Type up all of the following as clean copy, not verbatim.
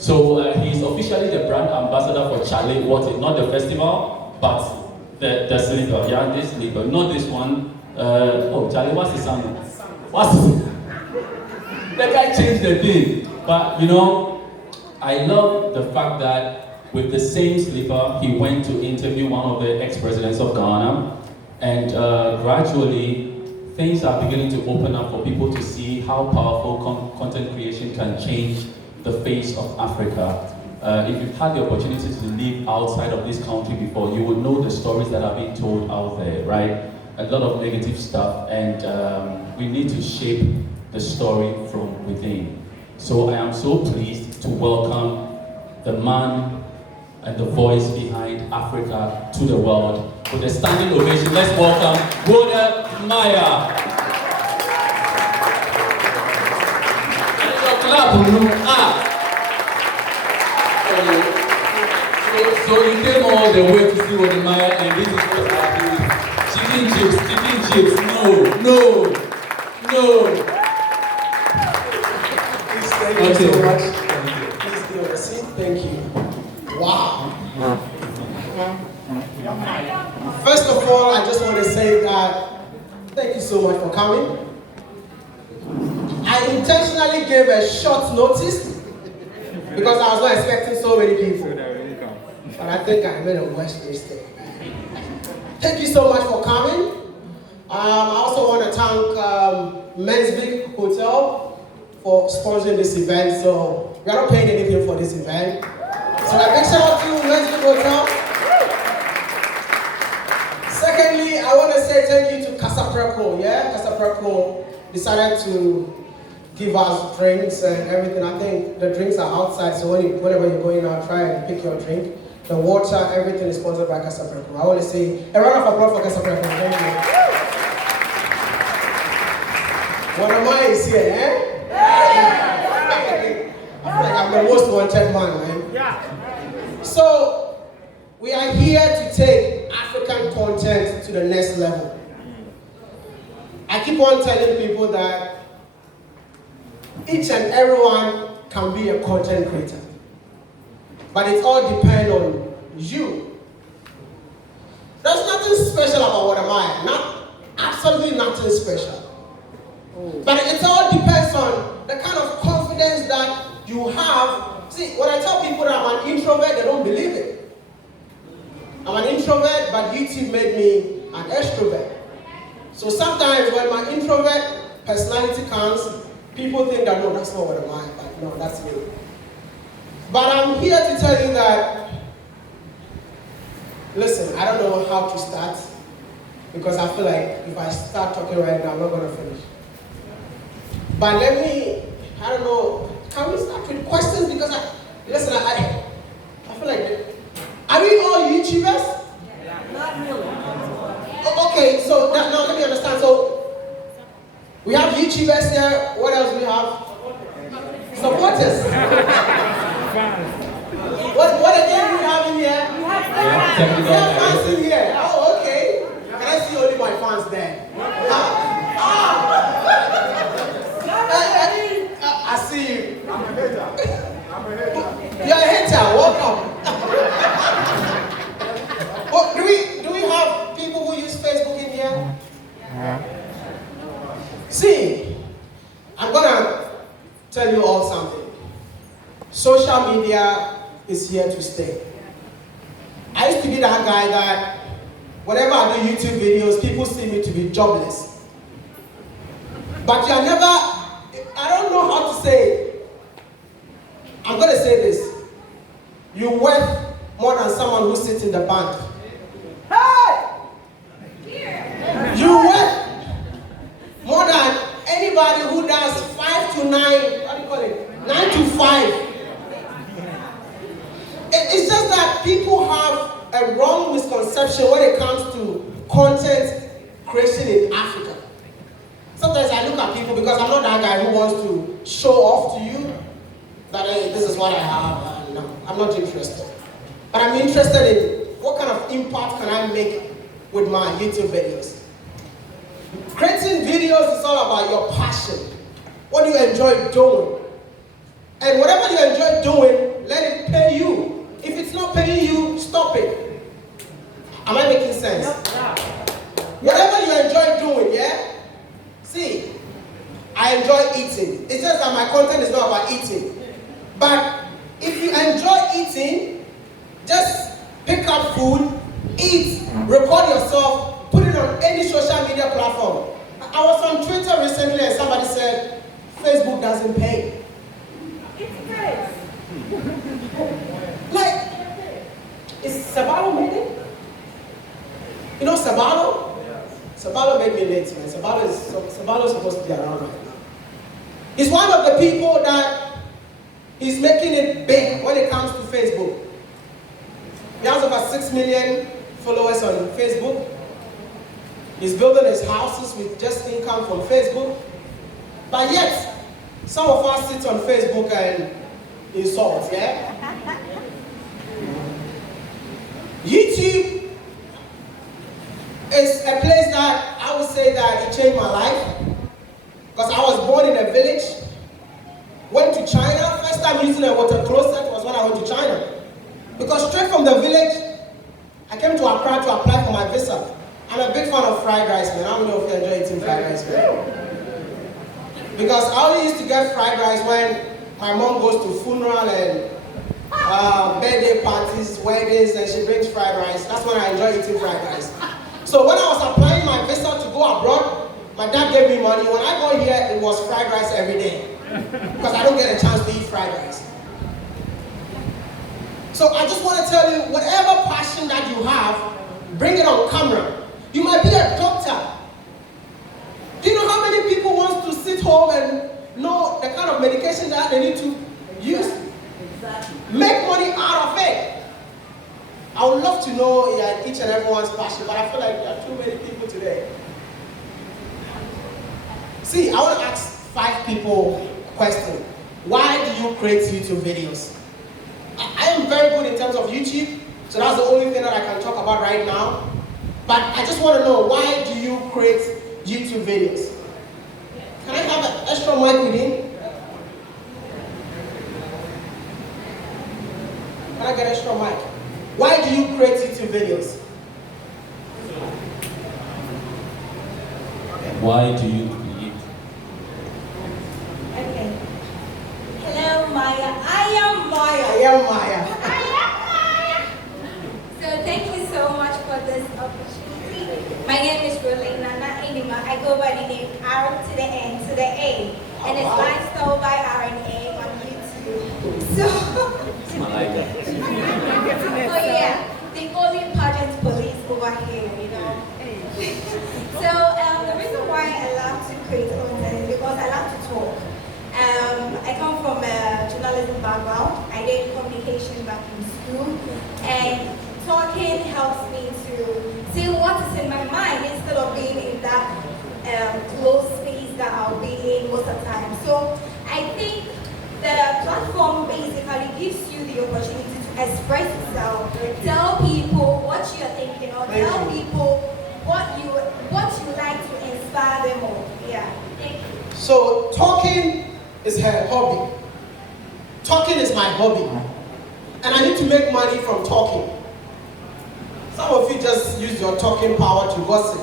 So he's officially the brand ambassador for Charlie Wode, not the festival, but the slipper. Yeah, this slipper, not this one. Oh, Charlie, what's the sound? What's the guy changed the thing. But you know, I love the fact that with the same slipper, he went to interview one of the ex-presidents of Ghana, and gradually things are beginning to open up for people to see how powerful content creation can change the face of Africa. If you've had the opportunity to live outside of this country before, you will know the stories that are being told out there, right? A lot of negative stuff, and we need to shape the story from within. So I am so pleased to welcome the man and the voice behind Africa to the world. With a standing ovation, let's welcome Wode Maya. So you came all the way to see Wode Maya, and this is what's happening. Chicken chips, no. Please, thank you so much. Please be on the seat, thank you. Wow. First of all, I just want to say that thank you so much for coming. I intentionally gave a short notice because I was not expecting so many people. But I think I made a worse mistake. Thank you so much for coming. I also want to thank Monetizing Hotel for sponsoring this event. So we are not paying anything for this event. So a big shout out to Monetizing Hotel. Secondly, I want to say thank you to Casapreco. Yeah, Casapreco decided to give us drinks and everything. I think the drinks are outside, so whenever you're going out, try and pick your drink. The water, everything is sponsored by Casapreco. I want to say a round of applause for Casapreco. Thank you. Wode Maya is here, eh? I feel like I'm the most wanted man, man. So, we are here to take African content to the next level. I keep on telling people that each and everyone can be a content creator. But it all depends on you. There's nothing special about Wode Maya. Absolutely nothing special. But it all depends on the kind of confidence that you have. See, when I tell people that I'm an introvert, they don't believe it. I'm an introvert, but YouTube made me an extrovert. So sometimes when my introvert personality comes, people think that, no, that's not Wode Maya, but no, that's me. But I'm here to tell you that, listen, I don't know how to start, because I feel like if I start talking right now, I'm not going to finish. But let me, I don't know, can we start with questions? Because listen, I feel like, are we all YouTubers? Not really. Okay, so now let me understand. So, we have YouTubers here. What else do we have? Supporters. What again do we have in here? We have fans in here. Oh, okay. Can I see only my fans there? I see you. I'm a hater. You're a hater. Welcome. Oh, do we have people who use Facebook in here? See, I'm gonna tell you all something. Social media is here to stay. I used to be that guy that whenever I do YouTube videos, people see me to be jobless. But you're never, I don't know how to say it. I'm gonna say this. You're worth more than someone who sits in the bank. Hey! You're worth more than anybody who does 5 to 9, what do you call it? 9 to 5. It's just that people have a wrong misconception when it comes to content creation in Africa. Sometimes I look at people, because I'm not that guy who wants to show off to you that hey, this is what I have. No, I'm not interested. But I'm interested in what kind of impact can I make with my YouTube videos. Creating videos is all about your passion. What do you enjoy doing? And whatever you enjoy doing, But if you enjoy eating, just pick up food, eat, record yourself, put it on any social media platform. I was on Twitter recently and somebody said, Facebook doesn't pay. It pays. Like, is Sabalo made it? You know Sabalo? Sabalo made me late, man. Sabalo is supposed to be around right now. He's one of the people that is making it big when it comes to Facebook. He has over 6 million followers on Facebook. He's building his houses with just income from Facebook. But yet, some of us sit on Facebook and insult, yeah? YouTube is a place that I would say that it changed my life. Because I was born in a village, went to China. First time using a water closet was when I went to China. Because straight from the village, I came to Accra to apply for my visa. I'm a big fan of fried rice, man. I don't know if you enjoy eating fried rice, man. Because I only used to get fried rice when my mom goes to funeral and birthday parties, weddings, and she brings fried rice. That's when I enjoy eating fried rice. So when I was applying my visa to go abroad, my dad gave me money. When I go here, it was fried rice every day. Because I don't get a chance to eat fried rice. So I just want to tell you, whatever passion that you have, bring it on camera. You might be a doctor. Do you know how many people want to sit home and know the kind of medication that they need to use? Exactly. Make money out of it. I would love to know each and everyone's passion, but I feel like there are too many people today. See, I want to ask 5 people a question. Why do you create YouTube videos? I am very good in terms of YouTube, so that's the only thing that I can talk about right now. But I just want to know, why do you create YouTube videos? Can I have an extra mic with him? Can I get an extra mic? Why do you create YouTube videos? Why do you create? Okay. Hello, Maya. I am Maya. I am Maya. I am Maya. So thank you so much for this opportunity. My name is Nana Inima. I go by the name R to the N to the A. And it's Lifestyle by R&A on YouTube. So, oh yeah, the only pageant police over here, you know. So the reason why I love to create content is because I love to talk. I come from a journalism background. I did communication back in school, and talking helps me to see what is in my mind instead of being in that closed space that I'll be in most of the time. So I think the platform basically gives you the opportunity to express yourself, tell people what you're thinking, or tell people what you like to inspire them all. Yeah, thank you. So talking is her hobby. Talking is my hobby. And I need to make money from talking. Some of you just use your talking power to gossip.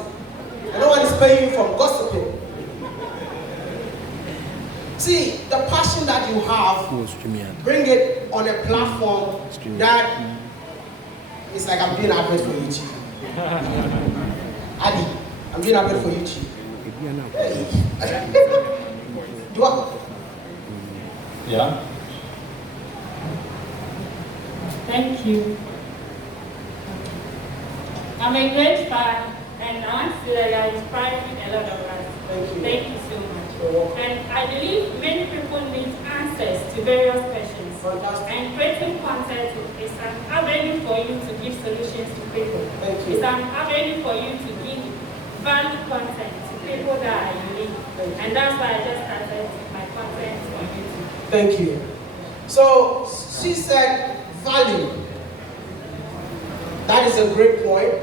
And no one is paying you from gossiping. See, the passion that you have, bring it on a platform that is like I'm doing advert for YouTube. Adi, I'm doing advert for YouTube. Do what? Yeah? Thank you. I'm a great fan, and I want to say that you are inspiring a lot of us. Thank you. Thank you so much. And I believe many people need answers to various questions. Fantastic. And creating content is an avenue for you to give solutions to people. Thank you. It's an avenue for you to give value content to people that are unique. And that's why I just started my content on YouTube. Thank you. So she said value. That is a great point.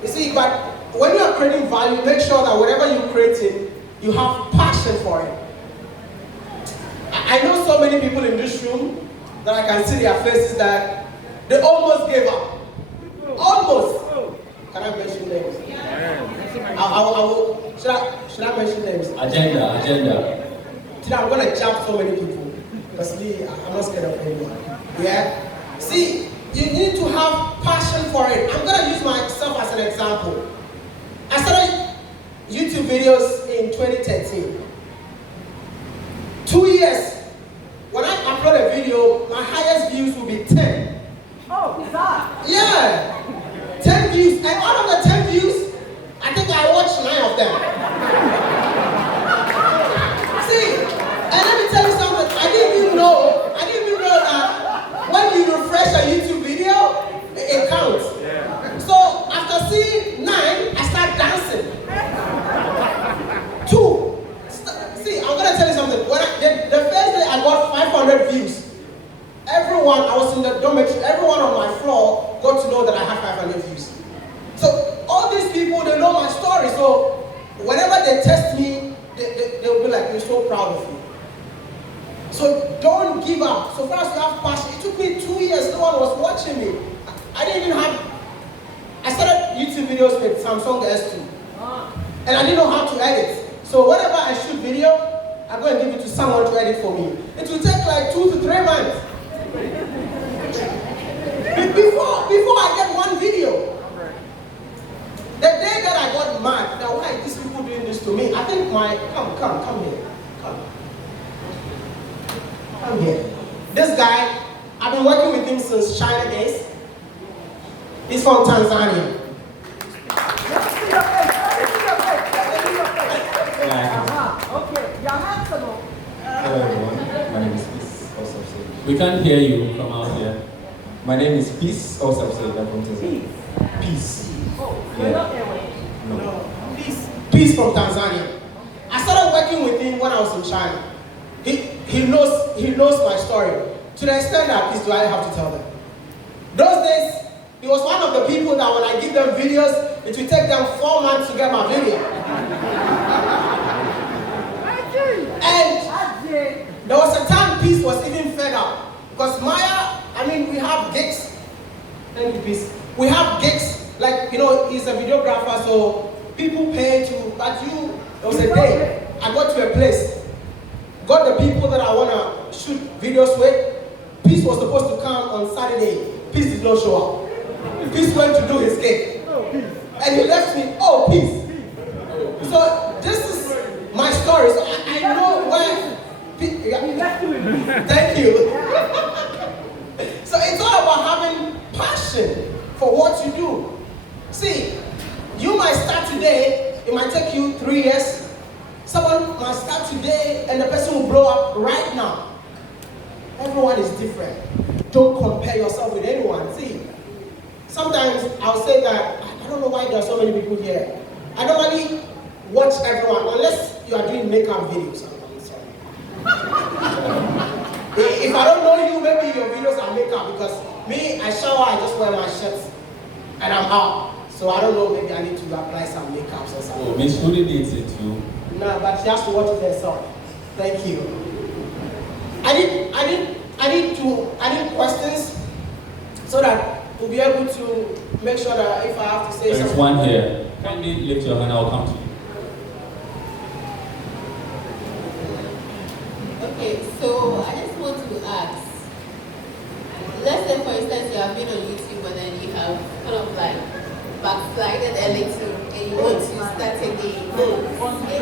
You see, but when you are creating value, make sure that whatever you're creating, you have passion for it. I know so many people in this room that I can see their faces that they almost gave up. Almost. Can I mention names? Should I mention names? Agenda. Today I'm going to jump so many people. Because me, I'm not scared of anyone. Yeah? See, you need to have passion for it. I'm going to use myself as an example. I started YouTube videos in 2013. 2 years. When I upload a video, my highest views will be 10. Oh, God. Yeah. 10 views. And out of the 10 views, I think I watched 9 of them. See, and let me tell you something. I didn't even know that when you refresh a YouTube video, it counts. So after seeing 9, I start dancing. 2. See, I'm gonna tell you something. When the first day I got 500 views, everyone, I was in the dormitory, everyone on my floor got to know that I have 500 views. So all these people, they know my story. So whenever they test me, they'll be like, we're so proud of you. So don't give up. So far as you have passion, it took me 2 years, no one was watching me. I didn't even have, I started YouTube videos with Samsung S2. And I didn't know how to edit. So whenever I shoot video, I'm going to give it to someone to edit for me. It will take like 2 to 3 months. Before I get one video. The day that I got mad, that why are these people doing this to me? I think come here. Come here. This guy, I've been working with him since China days. He's from Tanzania. Okay, your hands are up. Hello everyone, my name is Peace Osapse. We can't hear you from out here. My name is Peace Osapse. I'm from Tanzania. Peace. Oh, you're not Airway. No. Peace from Tanzania. I started working with him when I was in China. He knows my story. To the extent that, please, do I have to tell them? Those days, he was one of the people that when I give them videos, it will take them 4 months to get my video. And there was a time Peace was even fed up. Because Maya, I mean, we have gigs. Thank you, Peace. We have gigs, like, you know, he's a videographer, so people pay to, but there was a day, I got to a place, got the people that I want to shoot videos with. Peace was supposed to come on Saturday. Peace did not show up. Peace went to do his gig. And he left me, oh, Peace. So this is my story. So I know where. Thank you. So it's all about having passion for what you do. See, you might start today, it might take you 3 years. Someone might start today and the person will blow up right now. Everyone is different. Don't compare yourself with anyone. See, sometimes I'll say that, I don't know why there are so many people here. I normally watch everyone, unless you are doing makeup videos. I'm sorry. If I don't know you, maybe your videos are makeup, because me, I shower, I just wear my shirts, and I'm out. So I don't know, maybe I need to apply some makeups or something. Oh, Miss Wode needs it too. No, but she has to watch it herself. Thank you. I need questions so that we'll be able to make sure that if I have to say There's something. one here. Kindly lift your hand, I'll come to you. Okay, so I just want to ask, let's say for instance you have been on YouTube and then you have kind of like backslided a little and you want to start again.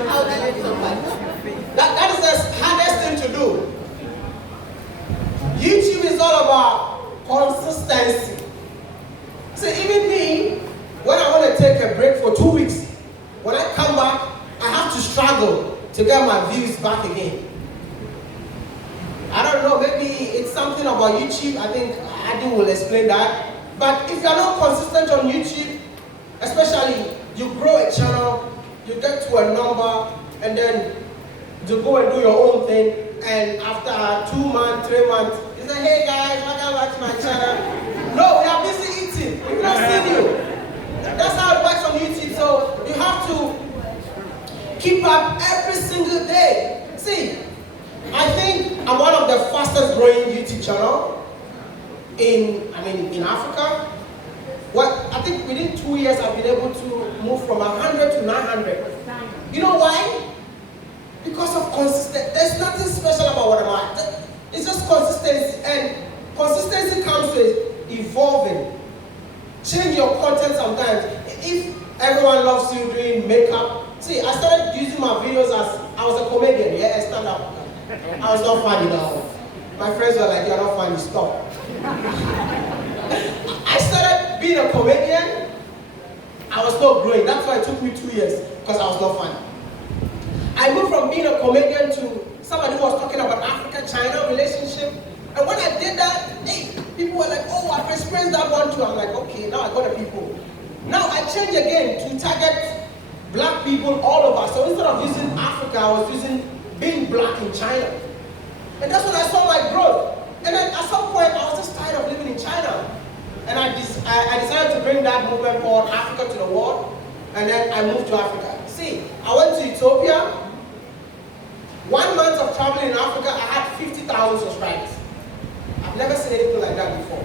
How do you come back? That is the hardest thing to do. YouTube is all about consistency. So even me, when I want to take a break for 2 weeks, when I come back, I have to struggle to get my views back again. I don't know, maybe it's something about YouTube. I think Adi will explain that. But if you're not consistent on YouTube, especially you grow a channel, you get to a number, and then you go and do your own thing, and after 2 months, 3 months, you say, hey guys, welcome back to my channel. No, we are busy eating. We've not seen you. That's how it works on YouTube. So you have to keep up every single day. See, I think I'm one of the fastest growing YouTube channel in Africa. I think within 2 years I've been able to move from 100 to 900. You know why? Because of consistency. There's nothing special about Wode Maya. It's just consistency, and consistency comes with evolving. Change your content sometimes. If everyone loves you doing makeup, see, I started using my videos as I was a comedian, yeah, a stand-up. I was not funny now. My friends were like, "You're not funny, stop." I started being a comedian. I was not growing. That's why it took me 2 years, because I was not funny. I moved from being a comedian to somebody who was talking about Africa-China relationship. And when I did that, hey, people were like, "Oh, I've experienced that one too." I'm like, okay, now I got the people. Now I change again to target black people all over. So instead of using Africa, I was using being black in China. And that's when I saw my growth. And then at some point, I was just tired of living in China. And I decided to bring that movement called Africa to the world. And then I moved to Africa. See, I went to Ethiopia. 1 month of traveling in Africa, I had 50,000 subscribers. I've never seen anything like that before.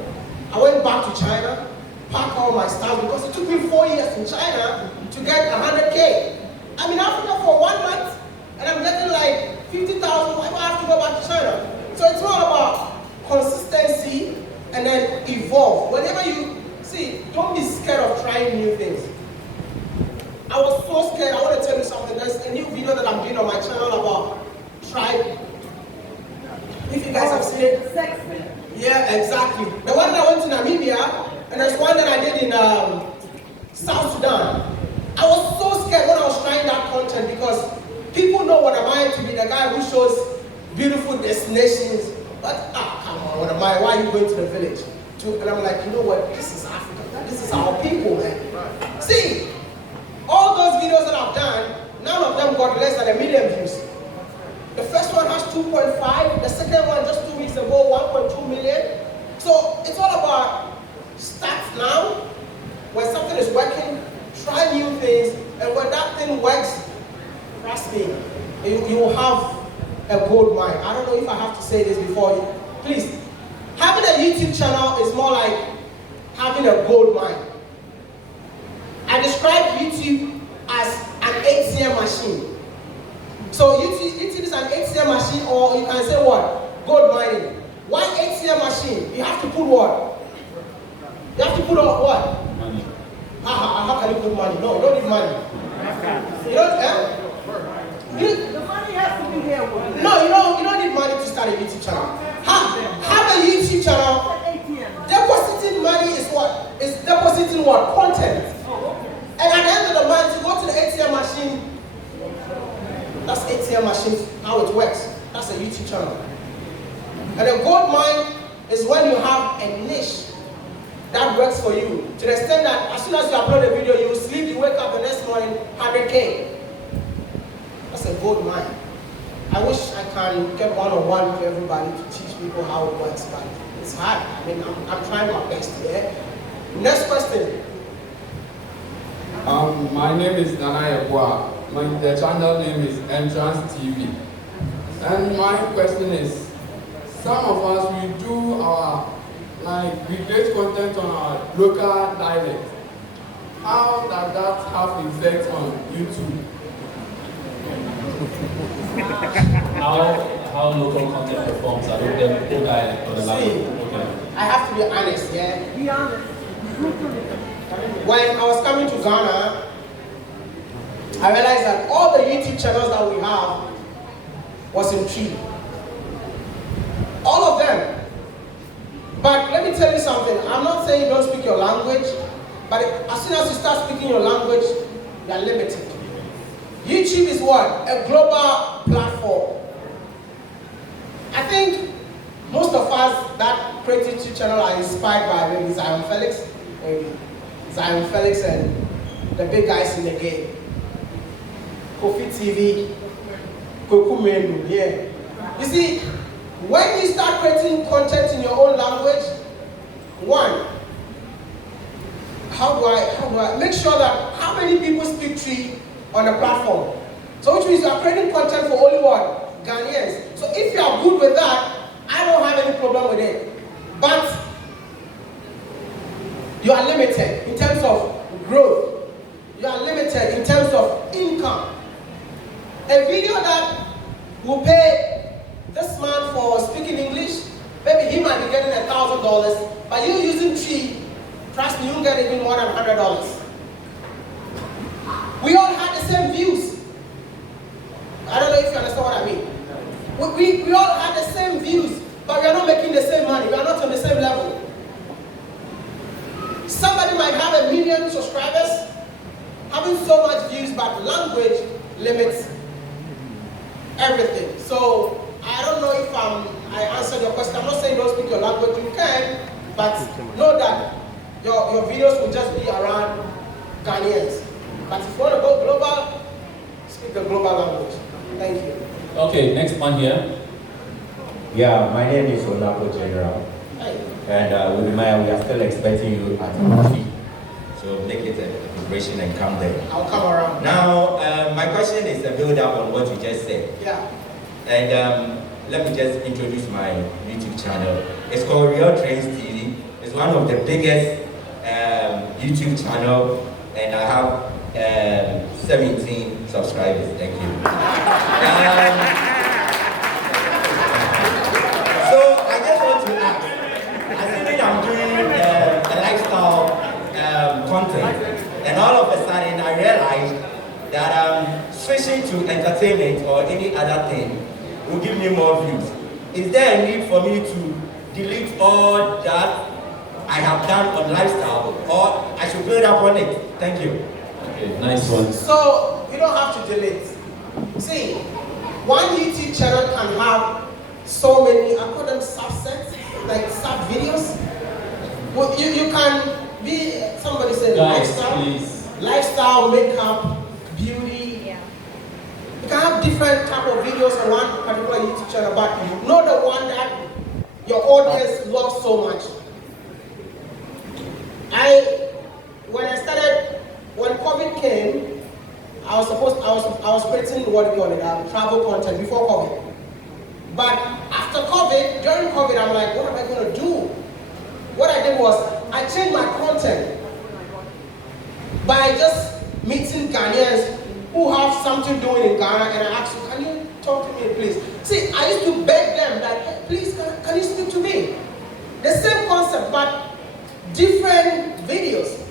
I went back to China, packed all my stuff, because it took me 4 years in China to get 100K. I'm in Africa for 1 month, and I'm getting like 50,000. Why do I have to go back to China? So it's all about consistency and then evolve. Whenever you see, don't be scared of trying new things. I was so scared. I want to tell you something. There's a new video that I'm doing on my channel about tribe. If you guys have seen it. Sex. Yeah, exactly. The one that I went to Namibia, and there's one that I did in South Sudan. I was so scared when I was trying that content, because people know Wode Maya to be the guy who shows beautiful destinations. But come on, Wode Maya, why are you going to the village? And I'm like, you know what? This is Africa. This is our people, man. See, all those videos that I've done, none of them got less than 1 million views. The first one has 2.5, the second one just 2 weeks ago, 1.2 million. So it's all about start now. When something is working, try new things, and when that thing works, trust me, you will have a gold mine. I don't know if I have to say this before you. Please, having a YouTube channel is more like having a gold mine. I describe YouTube as an ATM machine. So YouTube is an ATM machine, or you can say what? Gold mining. Why ATM machine? You have to put what? You have to put what? Money. How can you put money? No, you don't need money. You don't, The money has to be there with you. no, you don't need money to start a YouTube channel. Have a YouTube channel. ATM. Depositing money is what? Is depositing what? Content. And at the end of the month, you go to the ATM machine. That's ATM machine, how it works. That's a YouTube channel. And a gold mine is when you have a niche that works for you. To the extent that as soon as you upload a video, you will sleep, you wake up the next morning, 100K. That's a gold mine. I wish I can get one-on-one with everybody to teach people how it works, but it's hard. I mean, I'm trying my best, yeah? Next question. My name is Aniwaba. The channel name is Entrance TV. And my question is, some of us, we do we create content on our local dialect. How does that have effect on YouTube? How local content performs, I don't get full dialect or the language. Okay. I have to be honest, yeah? Be honest. When I was coming to Ghana, I realized that all the YouTube channels that we have was in Tree. All of them. But let me tell you something. I'm not saying you don't speak your language, but as soon as you start speaking your language, you are limited. YouTube is what? A global platform. I think most of us that create YouTube channel are inspired by maybe Zion Felix and the big guys in the game. Kofi TV, Koku Menu, yeah. You see, when you start creating content in your own language, one, how do I make sure that how many people speak Tree on the platform? So which means you are creating content for only what? Ghanaians. So if you are good with that, I don't have any problem with it. But you are limited in terms of growth. You are limited in terms of income. A video that will pay this man for speaking English be getting $1,000, but you using 3, trust me, you get even more than $100. We all had the same views. I don't know if you understand what I mean. We all had the same views, but we are not making the same money. We are not on the same level. Somebody might have 1 million subscribers, having so much views, but language limits everything. So I don't know if I answered your question. I'm not saying don't speak your language, you can, but know that your videos will just be around Ghanaians. But if you want to go global, speak the global language. Thank you. Okay, next one here. Yeah, my name is Olapo General. Hey. And Wode Maya, we are still expecting you at Mofi. So make it a preparation and come there. I'll come around. Now, my question is a build up on what you just said. Yeah. And let me just introduce my YouTube channel. It's called Real Trends TV. It's one of the biggest YouTube channel, and I have 17 subscribers. Thank you. So I just want to ask, assuming I'm doing a lifestyle content, and all of a sudden I realized that switching to entertainment or any other thing will give me more views. Is there a need for me to delete all that I have done on lifestyle, or I should build up on it? Thank you. Okay, nice one. So you don't have to delete. See, one YouTube channel can have so many, I call them subsets, like sub videos. Well, you can be, somebody said lifestyle, makeup, beauty. Yeah. You can have different type of videos on one particular YouTube channel, but not the one that your audience loves so much. When COVID came, I was creating what do you call it, travel content before COVID. But after COVID, during COVID, I'm like, what am I going to do? What I did was, I changed my content by just meeting Ghanaians who have something doing in Ghana, and I asked you, can you talk to me, please? See, I used to beg them that, hey, please, can you speak to me? The same concept, but different videos.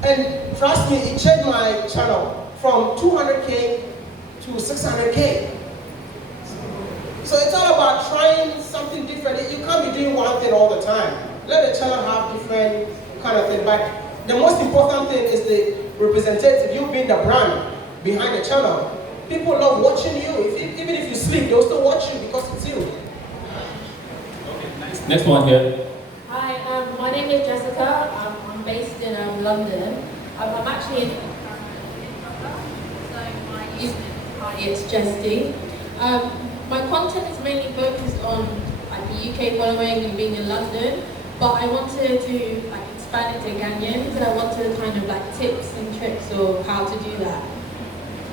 And trust me, it changed my channel from 200K to 600K. So it's all about trying something different. You can't be doing one thing all the time. Let the channel have different kind of thing. But the most important thing is the representative, you being the brand behind the channel. People love watching you. Even if you sleep, they'll still watch you because it's you. Okay, nice. Next one here. Hi, my name is Jessica. I'm based in London. I'm actually in it's Jesty. My content is mainly focused on like the UK following and being in London, but I wanted to like expand it to Ghanaians, and I wanted kind of like tips and tricks of how to do that.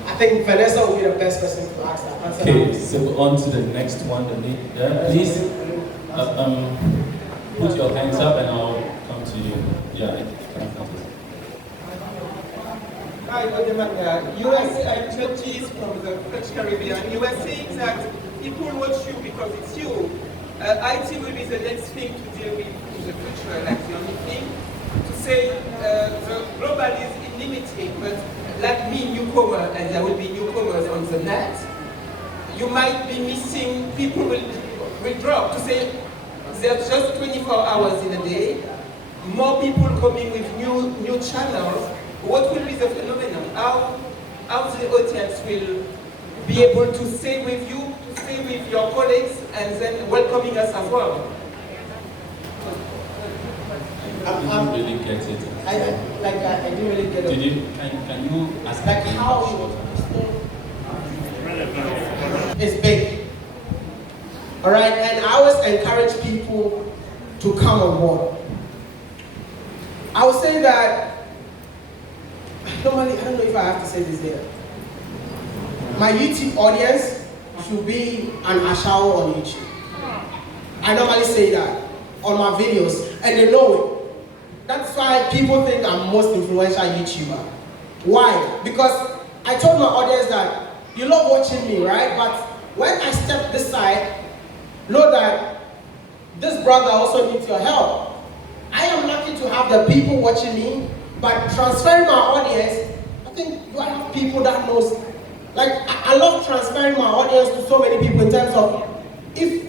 I think Vanessa will be the best person to ask that. Okay, so on to the next one. Please put your hands up and I'll come to you. Yeah, Hi, Wode Maya. You are refugees from the French Caribbean. You were saying that people watch you because it's you. IT will be the next thing to deal with in the future, like the only thing. To say the global is limited, but like me, newcomer, and there will be newcomers on the net, you might be missing, people will drop to say there's just 24 hours in a day, more people coming with new channels. What will be the phenomenon? How the audience will be able to stay with you, to stay with your colleagues, and then welcoming us as well? I didn't really get it. I didn't really get it. Can you ask like how it's big. All right, and I always encourage people to come on board. I would say that normally, I don't know if I have to say this here. My YouTube audience should be an Ashawo on YouTube. I normally say that on my videos, and they know it. That's why people think I'm most influential YouTuber. Why? Because I told my audience that you love watching me, right? But when I step this side, know that this brother also needs your help. I am lucky to have the people watching me, but transferring my audience, I think you have people that knows. Like, I love transferring my audience to so many people in terms of, if,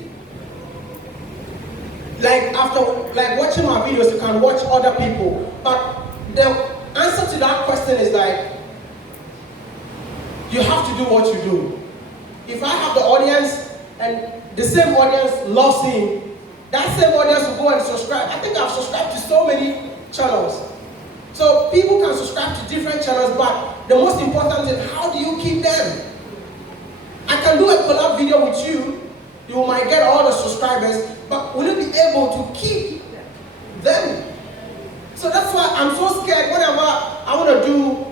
like, after like watching my videos, you can watch other people. But the answer to that question is like, you have to do what you do. If I have the audience and the same audience loves him, that same audience will go and subscribe. I think I've subscribed to so many channels. So people can subscribe to different channels, but the most important is, how do you keep them? I can do a collab video with you, you might get all the subscribers, but will you be able to keep them? So that's why I'm so scared whenever I want to do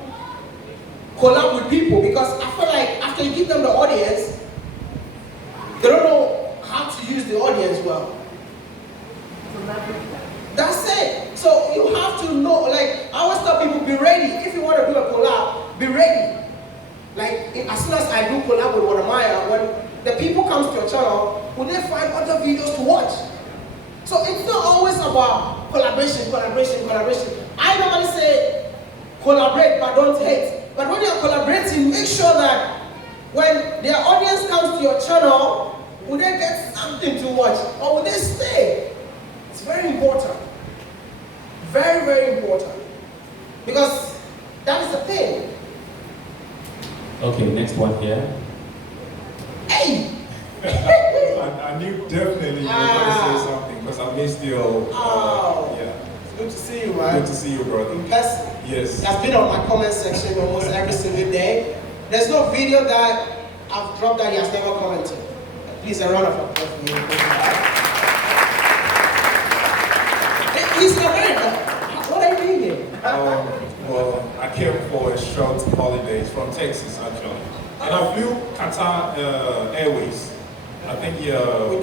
collab with people, because I feel like after you give them the audience, they don't know how to use the audience well. That's it. So you have to know, like, I always tell people, be ready. If you want to do a collab, be ready. Like, as soon as I do collab with Wode Maya, when the people come to your channel, will they find other videos to watch? So it's not always about collaboration. I normally say, collaborate, but don't hate. But when you're collaborating, make sure that when their audience comes to your channel, will they get something to watch? Or will they stay? It's very important. Very, very important. Because that is the thing. Okay, next one here. Hey! I knew definitely you were going to say something because I missed your. Yeah. It's good to see you, man. Good to see you, brother. In person. Yes. That's been on my comment section almost every single day. There's no video that I've dropped that he has never commented. Please, a round of applause for you. He's in America. What are you doing here? Well, I came for a short holidays from Texas, actually. And I flew Qatar Airways. I think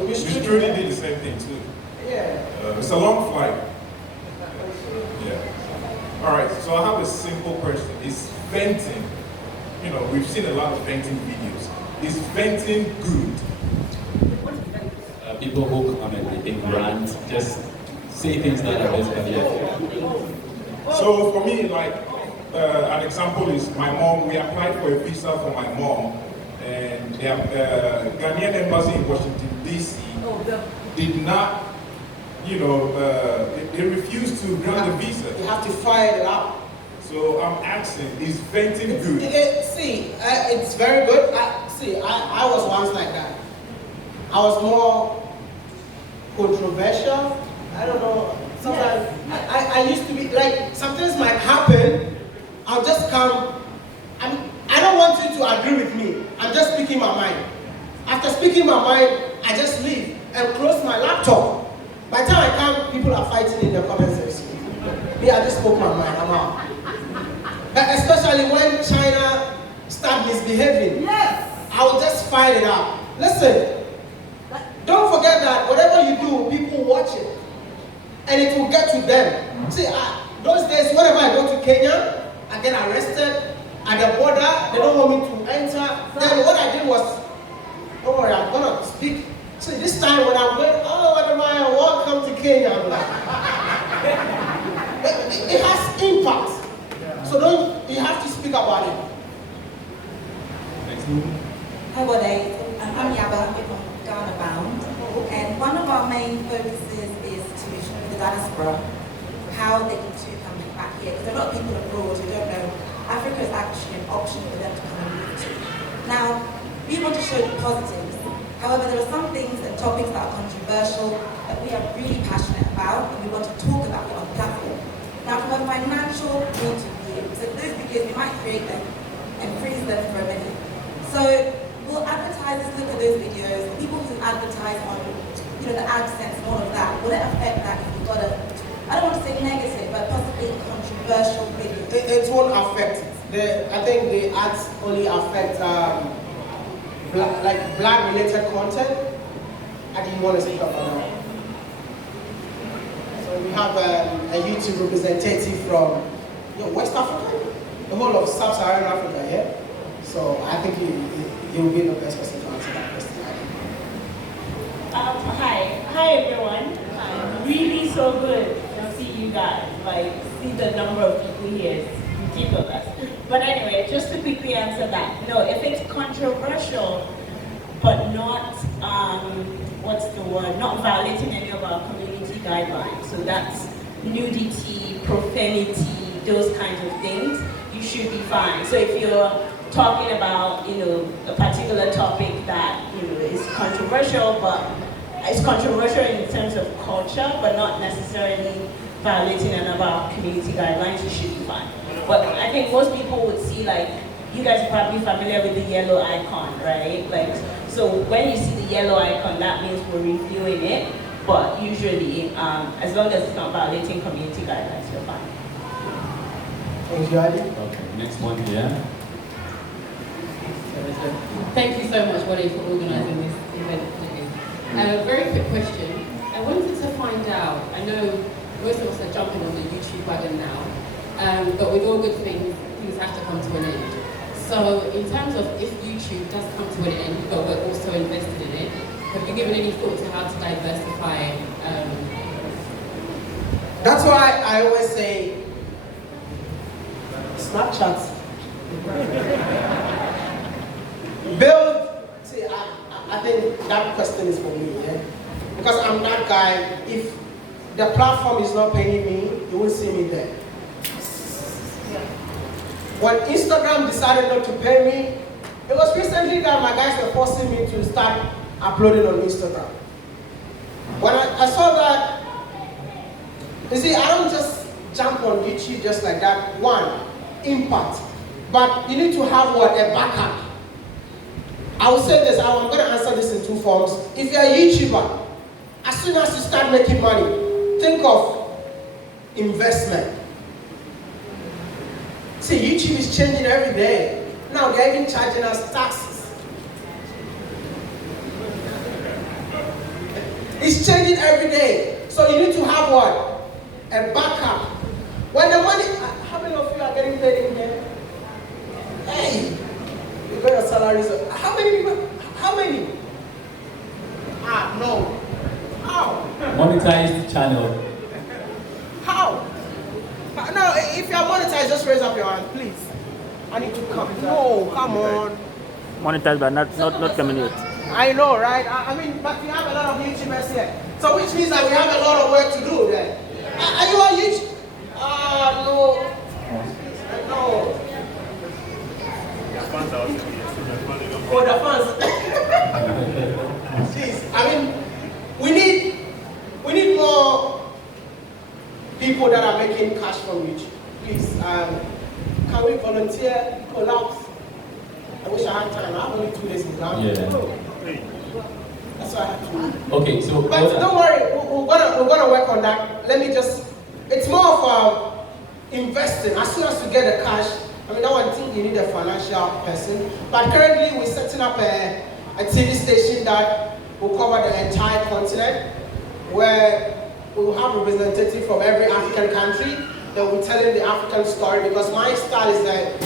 Miss Trudy did the same thing too. Yeah. It's a long flight. Yeah. All right, so I have a simple question. Is venting, you know, we've seen a lot of venting videos. Is venting good? People who come and they rant, just say things that are basically So for me, like, an example is my mom. We applied for a visa for my mom, and the Ghanaian embassy in Washington D.C. did not, you know, they refused to grant the visa. You have to fire it out. So I'm asking, is venting good? It's very good. I was once like that. I was more controversial. I don't know. Sometimes I used to be like, something might happen. I'll just come. I don't want you to agree with me. I'm just speaking my mind. After speaking my mind, I just leave and close my laptop. By the time I come, people are fighting in the comment section. Me, I just spoke my mind. I'm out. Especially when China start misbehaving. Yes. I will just fight it out. Listen. Don't forget that whatever you do, people watch it. And it will get to them. See, those days, whenever I go to Kenya, I get arrested at the border. They don't want me to enter. Then what I did was, don't worry, I'm going to speak. See, this time when I'm going, oh, Wode Maya, welcome to Kenya. I'm like, it has impact. So you have to speak about it. Hi, Wode. I'm Aniwaba from Ghana Bound. And one of our main focuses is to show the diaspora how they need to come back here. Because there are a lot of people abroad who don't know Africa is actually an option for them to come and move to. Now, we want to show the positives. However, there are some things and topics that are controversial that we are really passionate about and we want to talk about it on the platform. Now, from a financial point of view, so those videos, we might create them and freeze them for a minute. So, will advertisers look at those videos, the people who advertise on, you know, the AdSense and all of that, will it affect that if you've got a, I don't want to say negative, but possibly a controversial video? It won't affect it. I think the ads only affect black-related content. How do you want to speak about that? So we have a YouTube representative from West Africa, the whole of Sub-Saharan Africa here. So I think he will be the best person to answer that question. Hi, Hi everyone. Really so good to see you guys. Like, see the number of people here is ridiculous. But anyway, just to quickly answer that. No, if it's controversial, but not, what's the word? Not violating any of our community guidelines. So that's nudity, profanity, those kinds of things, you should be fine. So if you're talking about, a particular topic that, is controversial, but it's controversial in terms of culture, but not necessarily violating any of our community guidelines, you should be fine. But I think most people would see, like, you guys are probably familiar with the yellow icon, right? Like, so when you see the yellow icon, that means we're reviewing it, but usually, as long as it's not violating community guidelines, you're fine. Thank you, Ali. Okay, next one here. Thank you so much, Wode, for organising this event today. A very quick question. I wanted to find out, I know most of us are jumping on the YouTube wagon now, but with all good things, things have to come to an end. So in terms of if YouTube does come to an end, but we're also invested in it, have you given any thought to how to diversify? That's why I always say, Snapchat. Build, see, I think that question is for me, yeah? Because I'm that guy, if the platform is not paying me, you won't see me there. When Instagram decided not to pay me, it was recently that my guys were forcing me to start uploading on Instagram. When I saw that, you see, I don't just jump on YouTube just like that. One, impact. But you need to have what? A backup. I will say this, I'm going to answer this in two forms. If you're a YouTuber, as soon as you start making money, think of investment. See, YouTube is changing every day. Now they're even charging us taxes. It's changing every day. So you need to have what? A backup. When the money, how many of you are getting paid in here? Hey, you got your salaries. How many people? How many? No. How? Monetized channel. How? No, if you are monetized, just raise up your hand, please. I need to come. No, come on. Monetized, but not community. I know, right? I mean, but we have a lot of YouTubers here. So which means that we have a lot of work to do then. Are you on YouTube? No. No. Oh, the fans. Jeez. I mean, we need more people that are making cash from YouTube. Please, can we volunteer, collapse? I wish I had time. I have only 2 days in ground. Yeah. That's why I have to. Okay, so. But don't worry, we're gonna work on that. Let me just. It's more of investing. As soon as you get the cash, I mean, I don't think you need a financial person. But currently, we're setting up a TV station that will cover the entire continent, where we will have representatives from every African country that will be telling the African story. Because my style is that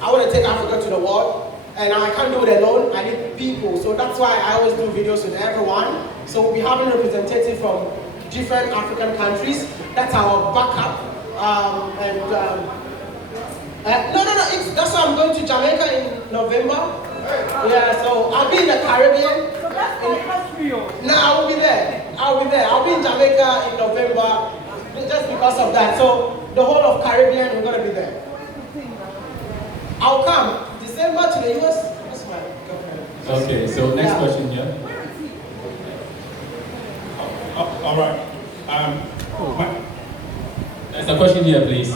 I want to take Africa to the world. And I can't do it alone, I need people. So that's why I always do videos with everyone. So we'll be having a representative from different African countries. That's our backup. That's why I'm going to Jamaica in November. Yeah, so I'll be in the Caribbean. So that's my country. No, I will be there. I'll be in Jamaica in November just because of that. So the whole of Caribbean, we're going to be there. I'll come. December to the US. That's my girlfriend. Okay, so next question here. All right. There's a question here, please.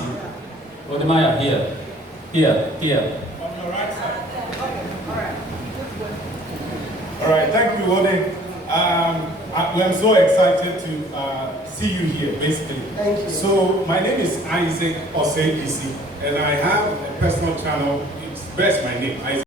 Wode Maya, here. On your right side. All right, thank you, Wode. I'm so excited to see you here, basically. Thank you. So, my name is Isaac Osei, and I have a personal channel. It's best my name, Isaac.